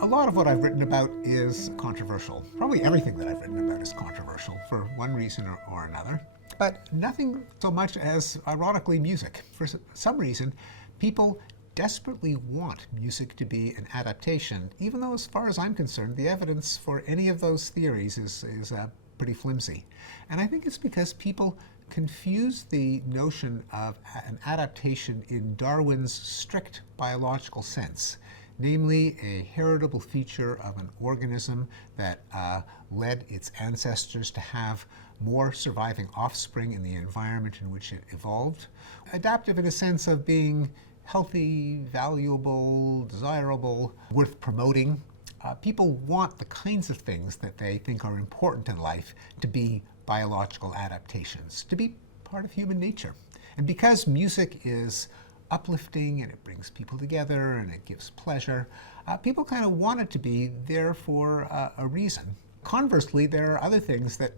A lot of what I've written about is controversial. Probably everything that I've written about is controversial for one reason or another. But nothing so much as, ironically, music. For some reason, people desperately want music to be an adaptation, even though, as far as I'm concerned, the evidence for any of those theories is pretty flimsy. And I think it's because people confuse the notion of an adaptation in Darwin's strict biological sense, namely a heritable feature of an organism that led its ancestors to have more surviving offspring in the environment in which it evolved. Adaptive in a sense of being healthy, valuable, desirable, worth promoting. People want the kinds of things that they think are important in life to be biological adaptations, to be part of human nature. And because music is uplifting and it brings people together and it gives pleasure, people kind of want it to be there for a reason. Conversely, there are other things that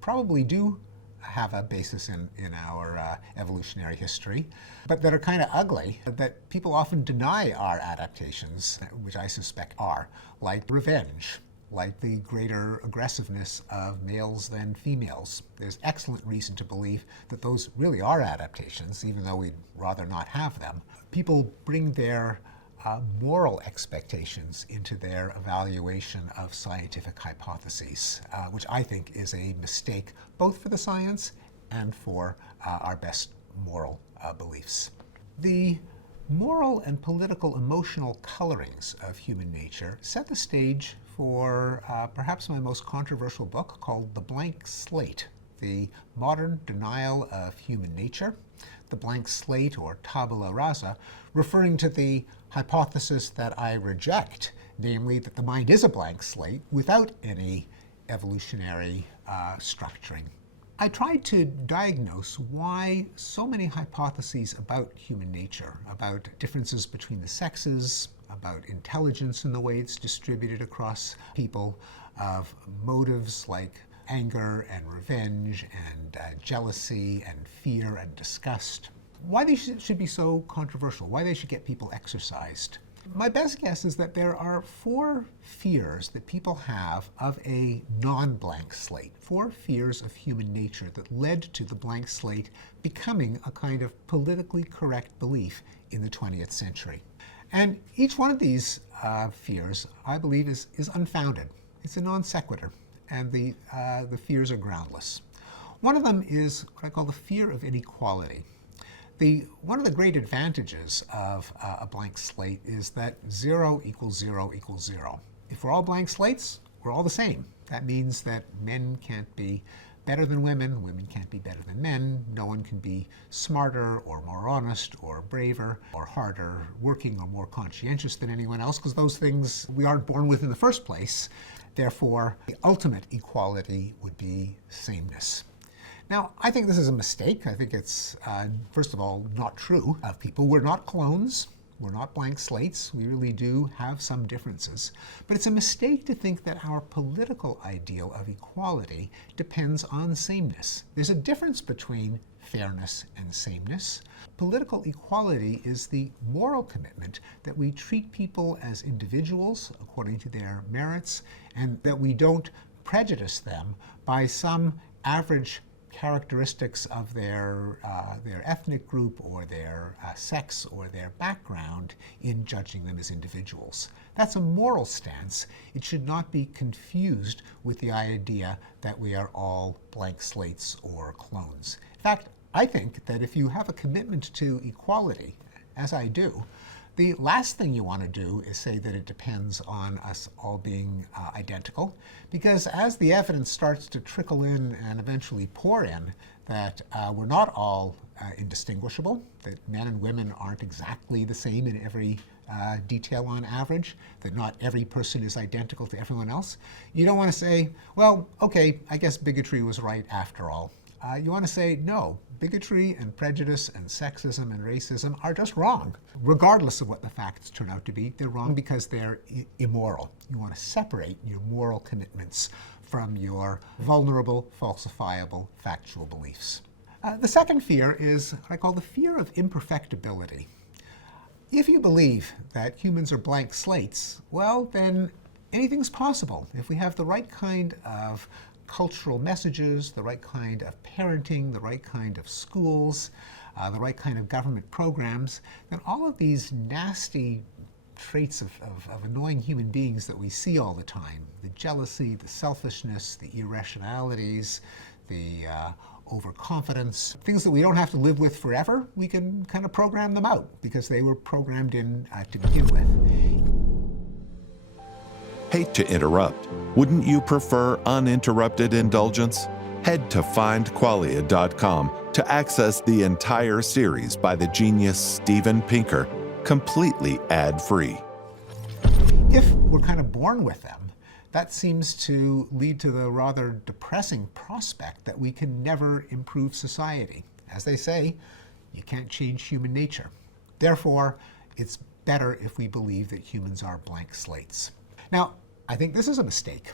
probably do have a basis in our evolutionary history, but that are kind of ugly, that people often deny are adaptations, which I suspect are, like revenge, like the greater aggressiveness of males than females. There's excellent reason to believe that those really are adaptations, even though we'd rather not have them. People bring their moral expectations into their evaluation of scientific hypotheses, which I think is a mistake both for the science and for our best moral beliefs. The moral and political emotional colorings of human nature set the stage for perhaps my most controversial book called The Blank Slate, The Modern Denial of Human Nature. The Blank Slate, or tabula rasa, referring to the hypothesis that I reject, namely that the mind is a blank slate without any evolutionary structuring. I tried to diagnose why so many hypotheses about human nature, about differences between the sexes, about intelligence and the way it's distributed across people, of motives like anger and revenge and jealousy and fear and disgust, why they should be so controversial, why they should get people exercised. My best guess is that there are 4 fears that people have of a non-blank slate, 4 fears of human nature that led to the blank slate becoming a kind of politically correct belief in the 20th century. And each one of these fears, I believe, is unfounded. It's a non sequitur, and the fears are groundless. One of them is what I call the fear of inequality. One of the great advantages of a blank slate is that 0 equals 0 equals 0. If we're all blank slates, we're all the same. That means that men can't be better than women, women can't be better than men, no one can be smarter or more honest or braver or harder working or more conscientious than anyone else, because those things we aren't born with in the first place. Therefore, the ultimate equality would be sameness. Now, I think this is a mistake. I think it's, first of all, not true of people. We're not clones. We're not blank slates. We really do have some differences. But it's a mistake to think that our political ideal of equality depends on sameness. There's a difference between fairness and sameness. Political equality is the moral commitment that we treat people as individuals according to their merits, and that we don't prejudice them by some average characteristics of their ethnic group or their sex or their background in judging them as individuals. That's a moral stance. It should not be confused with the idea that we are all blank slates or clones. In fact, I think that if you have a commitment to equality, as I do, the last thing you want to do is say that it depends on us all being identical, because as the evidence starts to trickle in and eventually pour in that we're not all indistinguishable, that men and women aren't exactly the same in every detail on average, that not every person is identical to everyone else, you don't want to say, well, okay, I guess bigotry was right after all. You want to say, no, bigotry and prejudice and sexism and racism are just wrong. Regardless of what the facts turn out to be, they're wrong because they're immoral. You want to separate your moral commitments from your vulnerable, falsifiable, factual beliefs. The second fear is what I call the fear of imperfectability. If you believe that humans are blank slates, well, then anything's possible. If we have the right kind of cultural messages, the right kind of parenting, the right kind of schools, the right kind of government programs, then all of these nasty traits of annoying human beings that we see all the time, the jealousy, the selfishness, the irrationalities, the overconfidence, things that we don't have to live with forever, we can kind of program them out because they were programmed in to begin with. Hate to interrupt. Wouldn't you prefer uninterrupted indulgence? Head to findqualia.com to access the entire series by the genius Steven Pinker, completely ad-free. If we're kind of born with them, that seems to lead to the rather depressing prospect that we can never improve society. As they say, you can't change human nature. Therefore, it's better if we believe that humans are blank slates. Now, I think this is a mistake.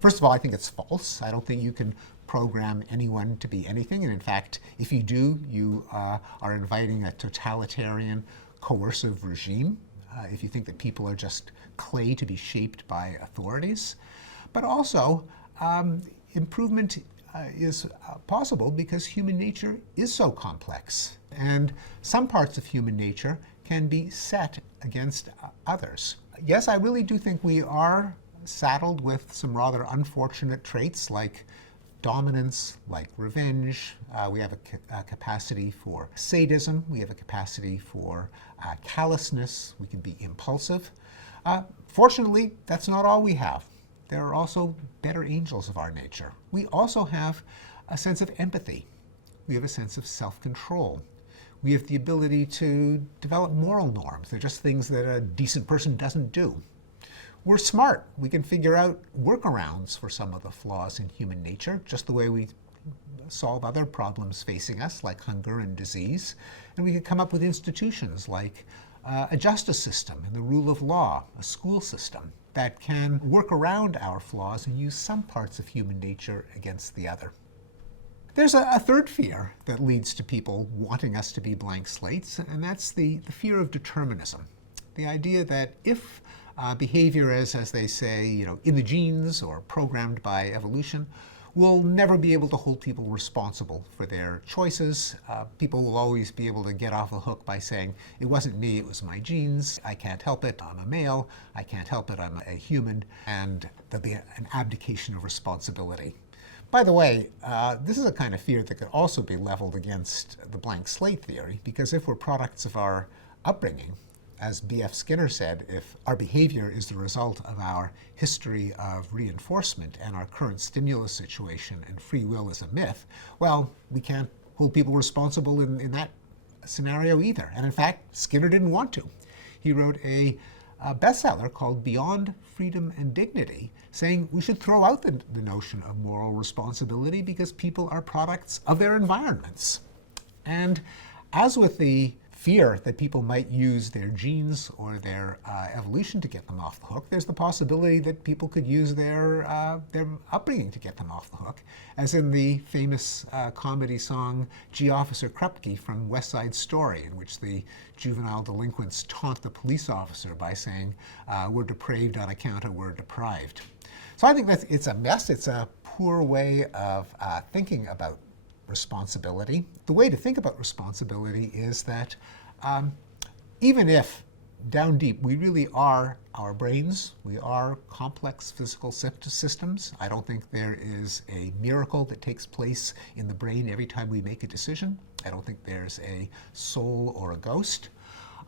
First of all, I think it's false. I don't think you can program anyone to be anything. And in fact, if you do, you are inviting a totalitarian, coercive regime. If you think that people are just clay to be shaped by authorities. But also, improvement is possible because human nature is so complex. And some parts of human nature can be set against others. Yes, I really do think we are saddled with some rather unfortunate traits like dominance, like revenge. We have a capacity for sadism. We have a capacity for callousness. We can be impulsive. Fortunately, that's not all we have. There are also better angels of our nature. We also have a sense of empathy. We have a sense of self-control. We have the ability to develop moral norms. They're just things that a decent person doesn't do. We're smart. We can figure out workarounds for some of the flaws in human nature, just the way we solve other problems facing us, like hunger and disease. And we can come up with institutions like a justice system and the rule of law, a school system that can work around our flaws and use some parts of human nature against the other. There's a third fear that leads to people wanting us to be blank slates, and that's the fear of determinism. The idea that if behavior is, as they say, in the genes or programmed by evolution, we'll never be able to hold people responsible for their choices. People will always be able to get off the hook by saying, it wasn't me, it was my genes. I can't help it, I'm a male. I can't help it, I'm a human. And there'll be an abdication of responsibility. By the way, this is a kind of fear that could also be leveled against the blank slate theory, because if we're products of our upbringing, as B.F. Skinner said, if our behavior is the result of our history of reinforcement and our current stimulus situation and free will is a myth, well, we can't hold people responsible in that scenario either. And in fact, Skinner didn't want to. He wrote a bestseller called Beyond Freedom and Dignity, saying we should throw out the notion of moral responsibility because people are products of their environments. And as with the fear that people might use their genes or their evolution to get them off the hook, there's the possibility that people could use their upbringing to get them off the hook, as in the famous comedy song Gee Officer Krupke from West Side Story, in which the juvenile delinquents taunt the police officer by saying, we're depraved on account of we're deprived. So I think it's a mess. It's a poor way of thinking about responsibility. The way to think about responsibility is that even if down deep we really are our brains, we are complex physical systems. I don't think there is a miracle that takes place in the brain every time we make a decision. I don't think there's a soul or a ghost.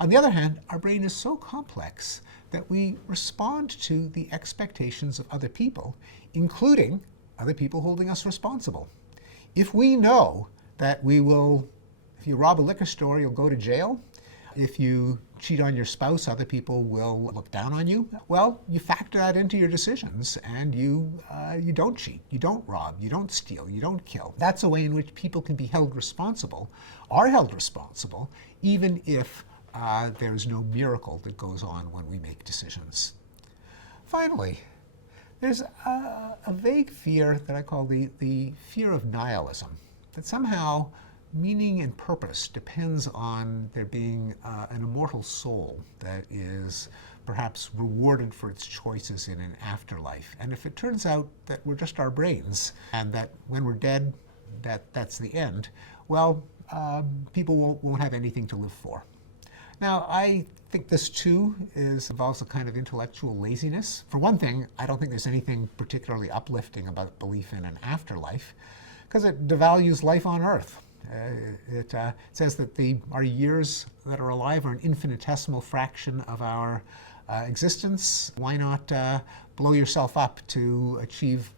On the other hand, our brain is so complex that we respond to the expectations of other people, including other people holding us responsible. If we know that if you rob a liquor store, you'll go to jail. If you cheat on your spouse, other people will look down on you. Well, you factor that into your decisions, and you don't cheat, you don't rob, you don't steal, you don't kill. That's a way in which people can be held responsible, even if there's no miracle that goes on when we make decisions. Finally, there's a vague fear that I call the fear of nihilism, that somehow meaning and purpose depends on there being an immortal soul that is perhaps rewarded for its choices in an afterlife. And if it turns out that we're just our brains and that when we're dead, that's the end, well, people won't have anything to live for. Now, I think this too involves a kind of intellectual laziness. For one thing, I don't think there's anything particularly uplifting about belief in an afterlife, because it devalues life on Earth. It says that our years that are alive are an infinitesimal fraction of our existence. Why not blow yourself up to achieve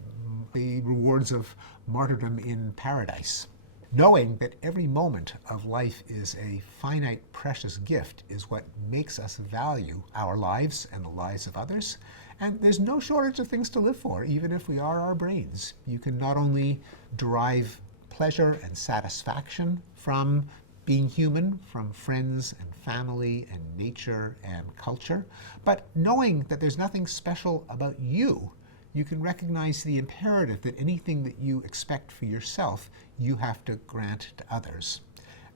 the rewards of martyrdom in paradise? Knowing that every moment of life is a finite, precious gift is what makes us value our lives and the lives of others. And there's no shortage of things to live for, even if we are our brains. You can not only derive pleasure and satisfaction from being human, from friends and family and nature and culture, but knowing that there's nothing special about you, you can recognize the imperative that anything that you expect for yourself, you have to grant to others.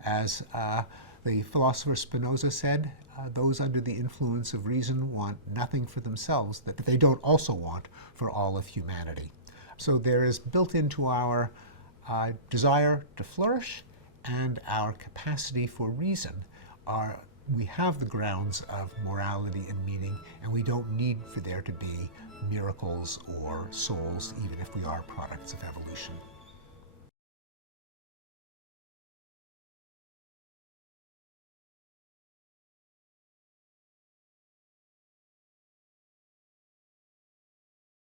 As the philosopher Spinoza said, those under the influence of reason want nothing for themselves that they don't also want for all of humanity. So there is built into our desire to flourish and our capacity for reason we have the grounds of morality and meaning, and we don't need for there to be miracles or souls, even if we are products of evolution.